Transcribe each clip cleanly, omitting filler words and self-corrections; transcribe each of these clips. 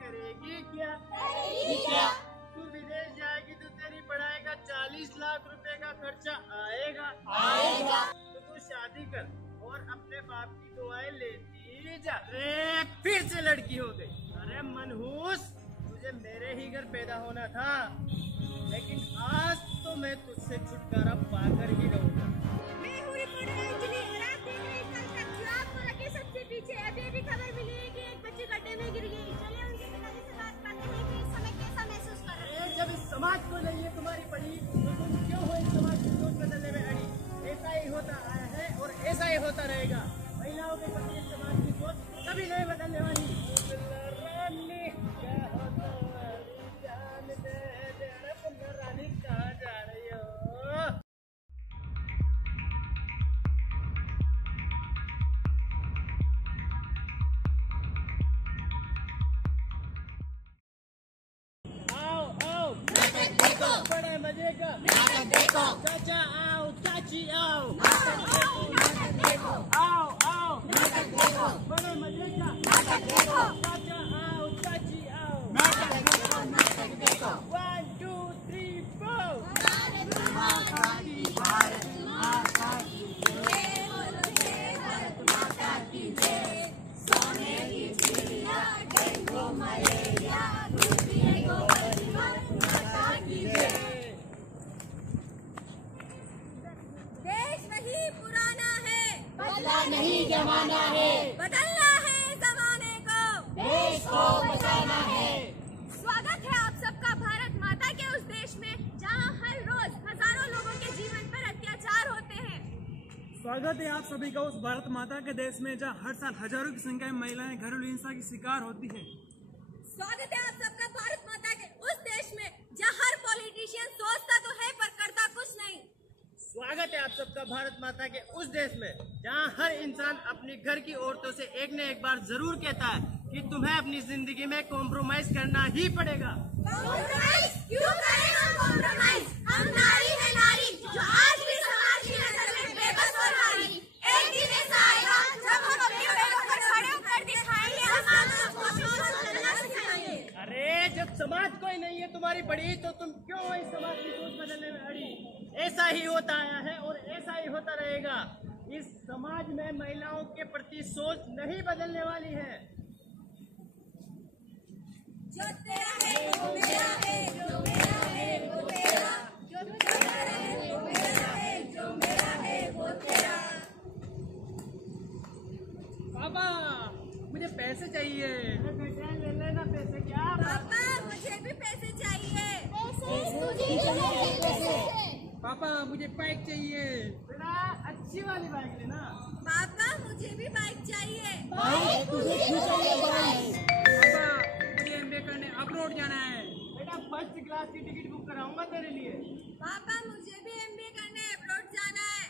करेगी क्या? तू विदेश जाएगी तो तेरी पढ़ाई का 40 लाख रुपए का खर्चा आएगा। तो तू शादी कर और अपने बाप की दुआएं लेती जा। अरे फिर से लड़की हो गई। अरे मनहूस, तुझे मेरे ही घर पैदा होना था, लेकिन आज तो मैं तुझसे छुटकारा पाकर ही रहूंगा। मैं हूँ रिपोर्टर अंजलि और आप देख रहे हैं कल तक। जो आपको लगे सबसे पीछे अभी भी खबर मिली है कि एक बच्ची गड्ढे में गिर गई। चलिए उनके पिताजी से बात करते हैं कि इस समय कैसा महसूस कर रहे हैं। जब इस समाज को नहीं है तुम्हारी पड़ी तो तुम क्यों हो इस समाज की सोच बदलने में अड़ी? ऐसा ही होता आया है और ऐसा ही होता रहेगा। महिलाओं के प्रति इस समाज की सोच कभी नहीं बदलने वाली। रानी कहाँ जा रही हो? आओ बड़े मजे का चाचा आओ, चाची आओ, आओ बड़े मजे का चाचा आओ, चाची आओ। 1 2 3 4। देश वही पुराना है, बदला नहीं जमाना है, बदलना है जमाने को, देश को बचाना है। स्वागत है आप सबका भारत माता के उस देश में जहां हर रोज हजारों लोगों के जीवन पर अत्याचार होते हैं। स्वागत है आप सभी का उस भारत माता के देश में जहाँ हर साल हजारों की संख्या में महिलाएं घरेलू हिंसा की शिकार होती है। स्वागत है आप सबका भारत माता के उस देश में जहाँ हर पॉलिटिशियन सोचता तो है पर करता कुछ नहीं। स्वागत है आप सबका भारत माता के उस देश में जहां हर इंसान अपनी घर की औरतों से एक न एक बार जरूर कहता है कि तुम्हें अपनी जिंदगी में कॉम्प्रोमाइज करना ही पड़ेगा। कॉम्प्रोमाइज क्यों करें हम कॉम्प्रोमाइज? हम नारी है नारी जो आज भी समाज की नजर में बेबस और हारी। एक दिन ऐसा आएगा जब हम अपने पैरों पर खड़े होकर दिखाएंगे, हम आप सबको शोषण करना सिखाएंगे। अरे जब समाज कोई नहीं है तुम्हारी बड़ी तो तुम क्यों इस समाज की सोच बदलने में अड़ी? ऐसा ही होता आया है और ऐसा ही होता रहेगा। इस समाज में महिलाओं के प्रति सोच नहीं बदलने वाली है। जो तेरा है वो मेरा है, जो मेरा है वो तेरा, जो तेरा है वो मेरा है, जो मेरा है वो तेरा। पापा मुझे पैसे चाहिए। बेटा ले लेना पैसे। क्या पापा मुझे भी पैसे चाहिए। पापा मुझे बाइक चाहिए। बेटा अच्छी वाली बाइक लेना। पापा मुझे भी बाइक चाहिए। पापा मुझे MBA करने अब्रॉड जाना है। बेटा फर्स्ट क्लास की टिकट बुक कराऊंगा तेरे लिए। पापा मुझे भी MBA करने अब्रॉड जाना है।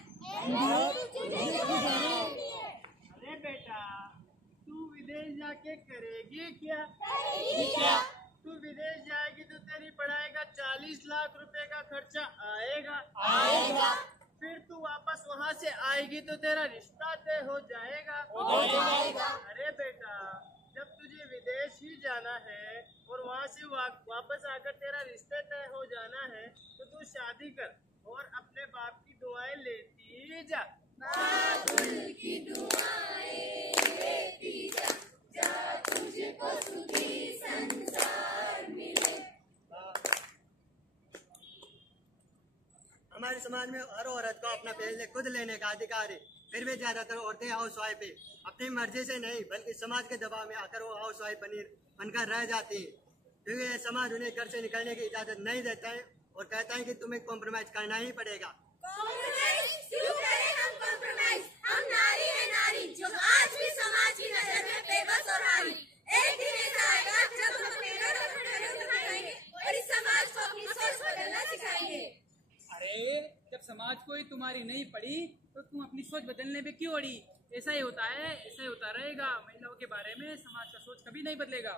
अरे बेटा तू विदेश जाके करेगी क्या? तू विदेश जाएगी तो तेरी पढ़ाई का 40 लाख रुपए का खर्चा आएगा। फिर तू वापस वहाँ से आएगी तो तेरा रिश्ता तय हो जाएगा। अरे बेटा जब तुझे विदेश ही जाना है और वहाँ से वापस आकर तेरा रिश्ता तय हो जाना है तो तू शादी कर और अपने बाप की दुआएं लेती जा। बाबुल की दुआएं लेती जा, जा तुझको सुखी संसार मिले। हमारे समाज में हर औरत को अपना फैसले खुद लेने का अधिकार है, फिर भी ज्यादातर औरतें हाउस वाइफ है। अपनी मर्जी से नहीं बल्कि समाज के दबाव में आकर वो हाउस वाइफ बनकर रह जाती है, क्योंकि ये समाज उन्हें घर से निकलने की इजाजत नहीं देता है और कहता है कि तुम्हें कॉम्प्रोमाइज करना ही पड़ेगा। कॉम्प्रोमाइज क्यों करें हम कॉम्प्रोमाइज? हम नारी है नारी जो आज भी समाज की नजर में बेबस और हारी। एक दिन ऐसा आएगा जब हम अपने पैरों पर खड़े होकर दिखाएंगे और इस समाज को अपनी सोच बदलना सिखाएंगे। अरे जब समाज को ही तुम्हारी नहीं पड़ी तो तुम अपनी सोच बदलने पे क्यों अड़ी? ऐसा ही होता है, ऐसा ही होता रहेगा। महिलाओं के बारे में समाज का सोच कभी नहीं बदलेगा।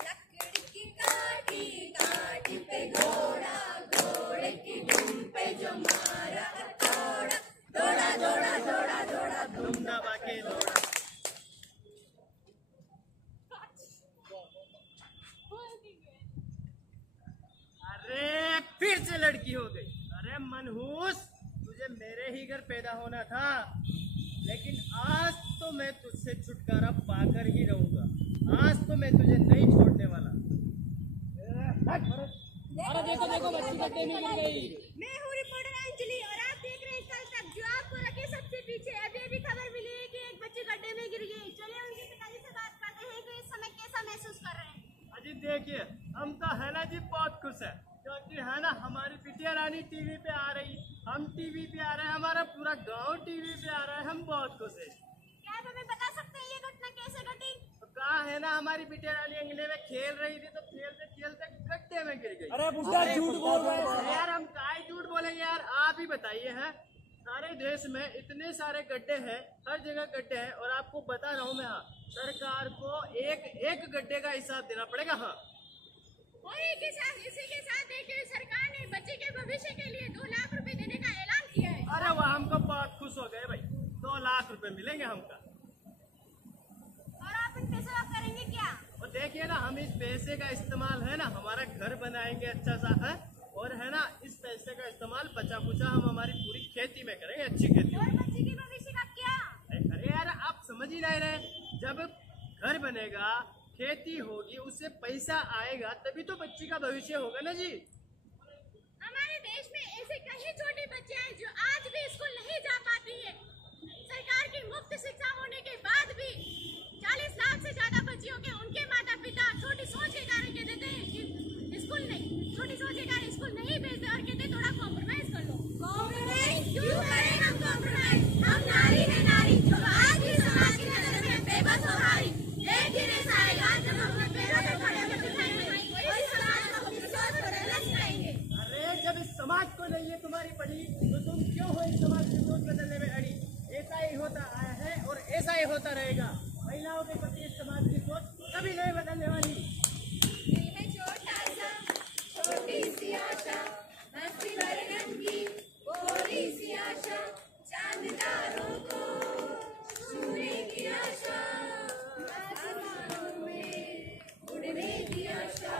लकड़ी की काठी काठी पे घोड़ा, घोड़े की दुम पे जो मारा हथौड़ा, दौड़ा दौड़ा दौड़ा दौड़ा धूम दबा के दौड़ा। से लड़की हो गई। अरे मनहूस, तुझे मेरे ही घर पैदा होना था, लेकिन आज तो मैं तुझसे छुटकारा पाकर ही रहूंगा। आज तो मैं तुझे नहीं छोड़ने वाला। अरे देखो देखो बच्ची गड्ढे में गिर गई। मैं हूँ रिपोर्टर अंजलि और आप देख रहे हैं कल तक, जो आपको रखे सबसे पीछे। अभी खबर मिली है कि एक बच्ची गड्ढे में गिर गई। चलिए उनके पिताजी से बात करते हैं कि इस समय कैसा महसूस कर रहे हैं। अजी देखिए, हम तो है ना जी बहुत खुश है, क्योंकि है ना हमारी बिटिया रानी टीवी पे आ रही, हम टीवी पे आ रहे हैं, हमारा पूरा गांव टीवी पे आ रहा है, हम बहुत खुश है। क्या आप हमें बता सकते हैं ये घटना कैसे घटी? तो कहा है ना हमारी बिटिया रानी अंगने में खेल रही थी, तो खेलते खेलते गड्ढे में गिर गई। अरे बुढ़ा झूठ बोल रहे हैं यार, हम काय झूठ बोलेंगे यार, आप ही बताइए। हैं सारे देश में इतने सारे गड्ढे हैं, हर जगह गड्ढे हैं, और आपको बता रहा हूँ मैं, हाँ सरकार को एक एक गड्ढे का हिसाब देना पड़ेगा। हाँ, और इसी के साथ एक सरकार ने बच्चे के भविष्य के लिए 2 लाख रुपए देने का ऐलान किया है। अरे वह हमको बहुत खुश हो गए भाई, 2 लाख रुपए मिलेंगे हमका। और आप इन पैसों का करेंगे क्या? और देखिए ना, हम इस पैसे का इस्तेमाल है ना हमारा घर बनाएंगे अच्छा सा है, और है ना इस पैसे का इस्तेमाल बचा कुचा हम हमारी पूरी खेती में करेंगे, अच्छी खेती। और बच्चे के भविष्य का क्या? अरे यार, आप समझ ही नहीं रहे, जब घर बनेगा, खेती होगी, उससे पैसा आएगा, तभी तो बच्ची का भविष्य होगा ना जी। हमारे देश में ऐसे कई छोटे बच्चे हैं जो आज भी स्कूल नहीं जा पाती है। सरकार की मुफ्त शिक्षा होने के बाद भी 40 लाख से ज्यादा बच्चियों के उनके माता पिता छोटी सोच के कारण कहते थे कि स्कूल नहीं, छोटी सोच के कारण स्कूल नहीं भेजते और कहते थोड़ा कॉम्प्रोमाइज कर लो। कॉम्प्रोमाइज क्यों करें हम कॉम्प्रोमाइज? हम नारी है नारी, जो आज भी समाज की नजर में बेबस और हारी। एक दिन ऐसा आएगा जब हम अपने पैरों पे खड़े होकर दिखाएंगे और इस समाज को अपनी सोच बदलना सिखाएंगे। अरे जब इस समाज को नहीं है तुम्हारी पड़ी, तो तुम क्यों हो इस समाज की सोच बदलने में अड़ी? ऐसा ही होता आया है और ऐसा ही होता रहेगा। महिलाओं के प्रति इस समाज की सोच कभी नहीं बदलने वाली। ये है छोटा सा छोटी सी आशा, मस्ती भरने की भोली सी आशा, चांद तारों को छूने की आशा, आसमानों में उड़ने की आशा।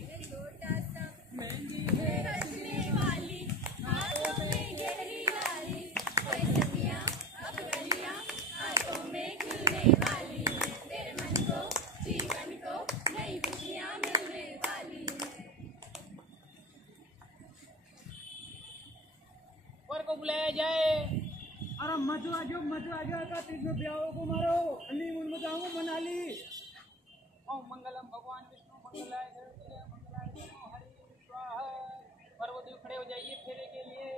ये छोटा सा मेहंदी है रचने वाली, हाथों में गहरी लाली, कोई सखियां अब गलियां हाथों में खिलने वाली है। तेरे मन को जीवन को नई खुशियां मिलने वाली है। और को बुलाया जाए। अरे मजो आ जाओ का तीनों ब्याहों को मारो, हनीमून में जाऊंगा मनाली। ओम मंगलम भगवान विष्णु मंगलाय गरुड़ाय मंगलाय नमो हरि स्वाहा। पर्वती खड़े हो जाइए फेरे के लिए।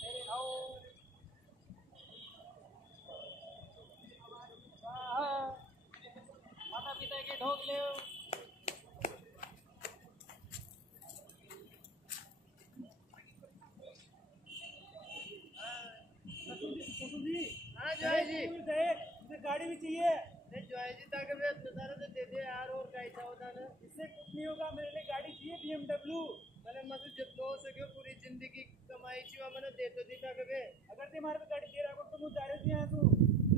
फेरे आओ। स्वाहा। माता पिता के ढोक ले। हाँ जय जी, मुझे गाड़ी भी चाहिए। जय जी तक नजारा तो दे दे यार, और कैसा होता ना, इससे कुछ नहीं होगा, मेरे लिए गाड़ी चाहिए BMW। मैंने मतलब जितना हो सके पूरी जिंदगी कमाई छिवा मैंने दे तो दी तक। अगर ते मारे पे गाड़ी दे रहा तो मुझे जा रहे थे यहाँ तू।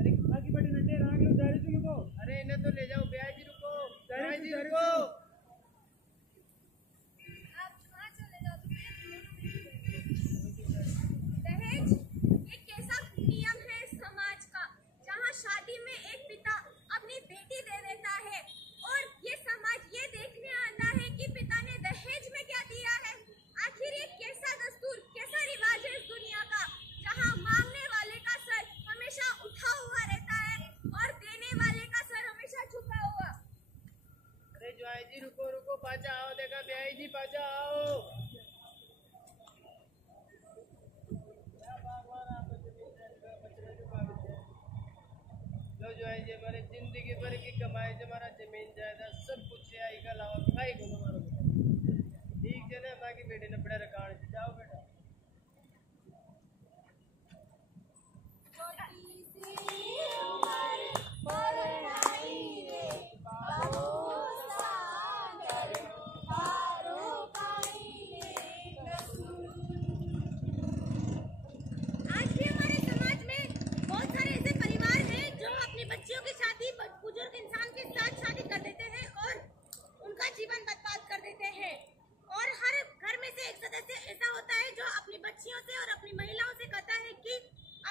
अरे बाकी बड़ी नटे राग लो जा रहे थे को। अरे इन्हें तो ले जाओ, ब्याह जी रुको, ब्याह जी रुको। आप कहाँ चले जाते हैं? दहेज एक ऐसा नियम है समाज का, जहाँ शादी में एक पिता अपनी बेटी दे देता है और ये समाज ये देखने आता है कि पिता ने दहेज में क्या दिया है। आखिर ये कैसा दस्तूर, कैसा रिवाज है इस दुनिया का, जहाँ मांगने वाले का सर हमेशा उठा हुआ रहता है और देने वाले का सर हमेशा झुका हुआ। अरे जय जी रुको रुको, पाचा आओ, देखा ब्याह जी पाचा आओ। लो जय जी, हमारे जिंदगी भर की कमाई जो हमारा जमीन जायदाद सब कुछ है, इसके अलावा खाई को हमारा ठीक है ना। बाकी बेटे ने बड़ा रखा, जाओ बेटा। छोटी सी उम्र पढ़ाई रे बाबूसा करे पारो पाई रे कसूर। आज भी हमारे समाज में बहुत सारे ऐसे परिवार हैं जो अपनी बच्चियों की शादी बुजुर्ग इंसान के साथ शादी कर देते हैं और उनका जीवन बर्बाद कर देते हैं। और हर होता है जो अपनी बच्चियों से और अपनी महिलाओं से कहता है कि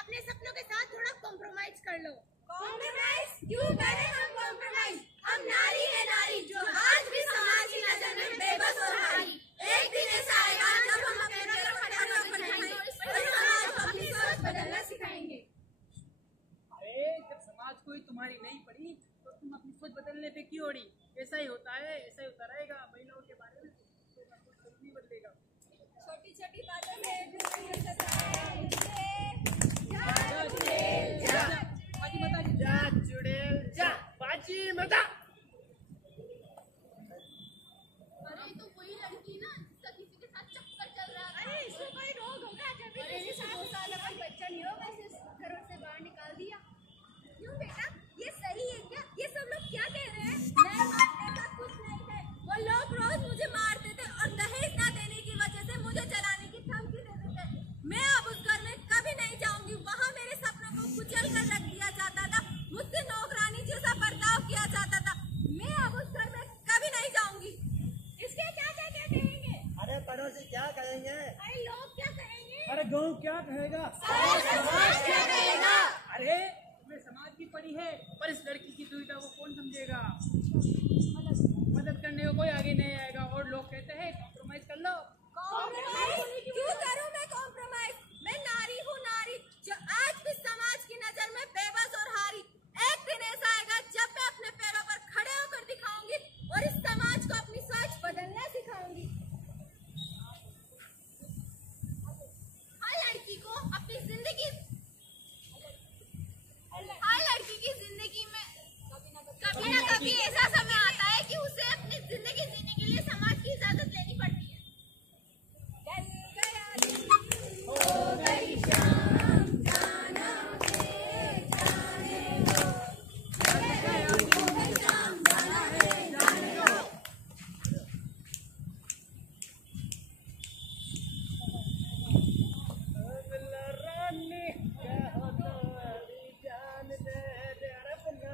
अपने सपनों के साथ थोड़ा कॉम्प्रोमाइज कर लो। कॉम्प्रोमाइज क्यों करें हम कॉम्प्रोमाइज? हम नारी है नारी जो आज भी समाज की नजर में बेबस और हारी। एक दिन ऐसा आएगा जब हम अपने पैरों पर खड़े होकर दिखाएंगे और समाज को अपनी सोच बदलना सिखाएंगे। अरे जब समाज कोई तुम्हारी नहीं पड़ी तो तुम अपनी सोच बदलने पे क्यों अड़ी? ऐसा ही होता है, ऐसा ही होता रहेगा। महिलाओं के बारे में नहीं बदलेगा। छोटी छोटी बातों में जा चुड़ैल जा, बाजी मता। अरे तो कोई लड़की ना जिसका किसी के साथ चक्कर चल रहा है। अरे इसको कोई रोग होगा जब भी किसी से 2 साल का बच्चा नहीं होगा इसे घरों से बाहर निकाल दिया। क्यों बेटा ये सही है क्या? ये सब लोग क्या कह रहे हैं? नहीं ऐसा कुछ नहीं है। वो लोग रोज मुझे मारते थे और दहेज ना देने की वजह से मुझे जलाने की धमकी देते थे। मैं अब उस घर में कभी नहीं जाऊंगी। वहाँ मेरे सपनों को कुचल कर रख दिया जाता था, मुझसे नौकरानी जैसा बर्ताव किया जाता था। मैं अब उस घर में कभी नहीं जाऊंगी। इसके चाचा क्या कहेंगे? अरे पड़ोसी क्या कहेंगे? अरे लोग क्या कहेंगे? अरे गाँव क्या कहेगा? समाज क्या कहेगा? अरे तुम्हें समाज की पड़ी है, पर इस लड़की की दुविधा को कौन समझेगा? मदद करने को कोई आगे नहीं आएगा और लोग कहते हैं कॉम्प्रोमाइज कर लो। कॉम्प्रोमाइज क्यों करूं मैं कॉम्प्रोमाइज? मैं नारी हूँ नारी जो आज भी समाज की नजर में बेबस और हारी। एक दिन ऐसा आएगा जब मैं अपने पैरों पर खड़े होकर दिखाऊंगी और इस समाज को अपनी सोच बदलना सिखाऊंगी। हर लड़की को अपनी जिंदगी में कभी ना कभी ऐसा समय आता है कि उसे अपनी जिंदगी जीने के लिए समाज की इजाजत लेनी पड़ती है।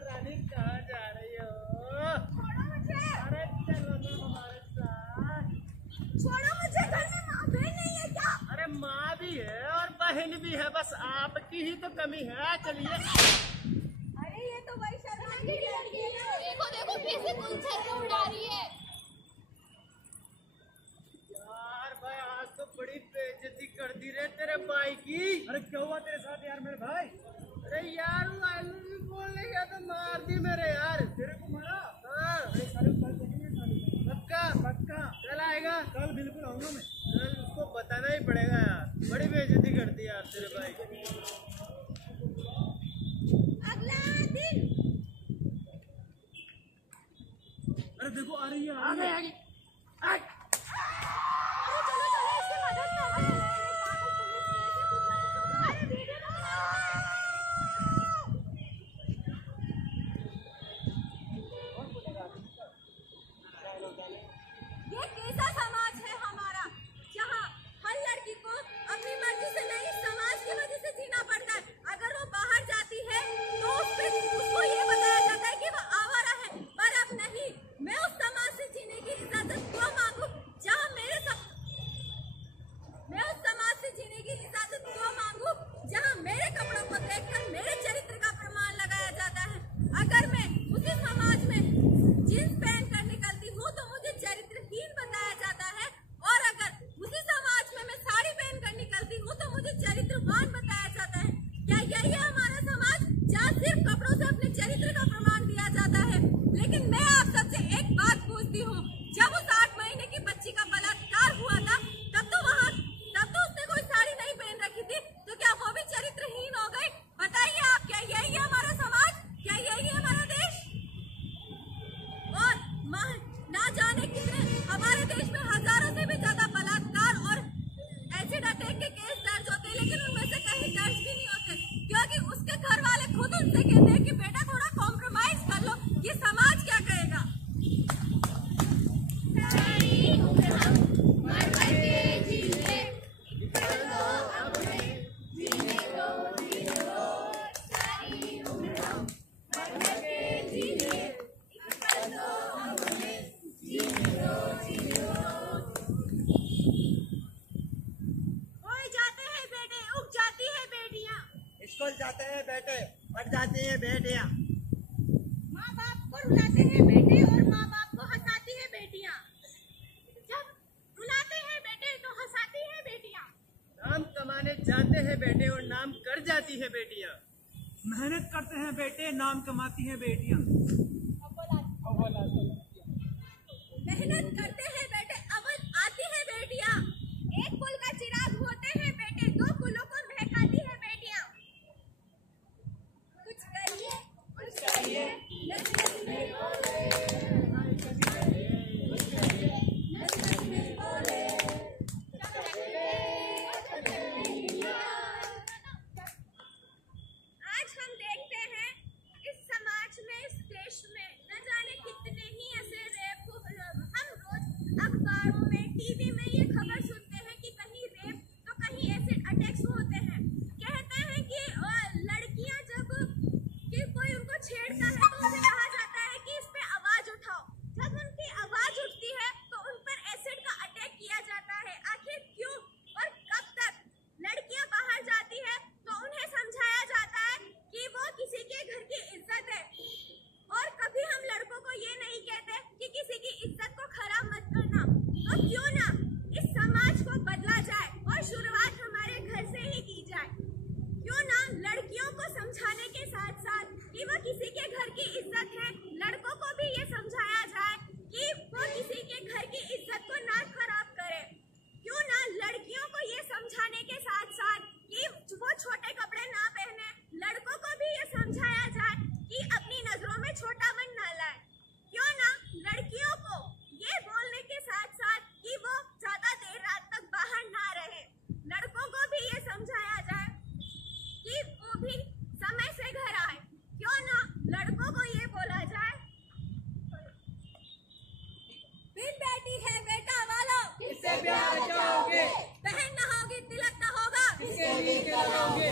रानी कहाँ जा रही हो? अरे चलो ना हमारे साथ। छोड़ो मुझे, घर में माँ बहन नहीं है क्या? अरे माँ भी है और बहन भी है, बस आपकी ही तो कमी है। चलिए। अरे ये तो वही शर्मा की लड़की है। देखो देखो फिर से गुलछर में उड़ा रही है। यार भाई आज तो बड़ी बेइज्जती कर दी रे तेरे भाई की। अरे क्या हुआ तेरे साथ यार मेरे भाई? अरे यार वो आई लव यू बोलने गया तो मार दी मेरे यार। तेरे को मारा? हाँ। अरे कल पक्का पक्का कल आएगा? कल बिल्कुल आऊंगा मैं। कल उसको बताना ही पड़ेगा यार, बड़ी बेइज्जती करती है यार तेरे भाई की। अगला दिन। अरे देखो आ रही है, आ गई, आ गई। चलो चलो इससे मदद करो। अरे वीडियो ये कैसा समाज है हमारा जहाँ हर लड़की को अपनी मर्जी से नहीं समाज की वजह से जीना पड़ता रुलाती हैं बेटियां। माँ बाप को रुलाते हैं बेटे और माँ बाप को हंसाती है बेटियाँ। जब रुलाते हैं बेटे तो हंसाती है बेटियाँ। नाम कमाने जाते हैं बेटे और नाम कर जाती है बेटियां। मेहनत करते हैं बेटे, नाम कमाती हैं बेटियां। मेहनत करते हैं बेटे, अव्वल आती है बेटियाँ। एक कुल का चिराग होते हैं बेटे, दो कुलों को महकाती है बेटियाँ। कुछ करिए, कुछ करिए, नच-नच में बोले, नच-नच में बोले, आज हम देखते हैं इस समाज में, इस देश में न जाने कितने ही ऐसे रेप हो। हम रोज अखबारों में, टीवी में ये खबर सुनते हैं कि कहीं रेप तो कहीं एसिड अटैक्स होते हैं। कहते हैं कि लड़कियां जब कि कोई उनको छेड़ता है तो उसे कहा जाता है कि इस पे आवाज उठाओ। जब उनकी आवाज उठती है तो उन पर एसिड का अटैक किया जाता है। आखिर क्यों और कब तक? लड़कियां बाहर जाती है तो उन्हें समझाया जाता है कि वो किसी के घर की इज्जत है, और कभी हम लड़कों को ये नहीं कहते कि किसी की इज्जत को खराब मत करना। तो क्यों ना इस समाज को बदला जाए और शुरुआत हमारे घर से ही की जाए। क्यों ना लड़कियों को समझाने के साथ साथ कि वो किसी के घर की इज्जत है, लड़कों को भी ये समझाया जाए कि वो किसी के घर की इज्जत को ना खराब करे। क्यों ना लड़कियों को ये समझाने के साथ साथ कि वो छोटे कपड़े ना पहने, लड़कों को भी ये समझाया जाए कि अपनी नजरों में छोटापन ना लाए। क्यों ना लड़कियों को ये बोलने के साथ साथ कि वो ज्यादा देर रात तक बाहर ना रहे, लड़कों को भी ये समझाया जाए कि वो भी समय से घर आए। क्यों ना लड़कों को ये बोला जाए, बिन बेटी है बेटा वालों, इससे प्यार चाहोगे, बहन ना होगी तिलक ना होगा, इसके लिए क्या लगाओगे?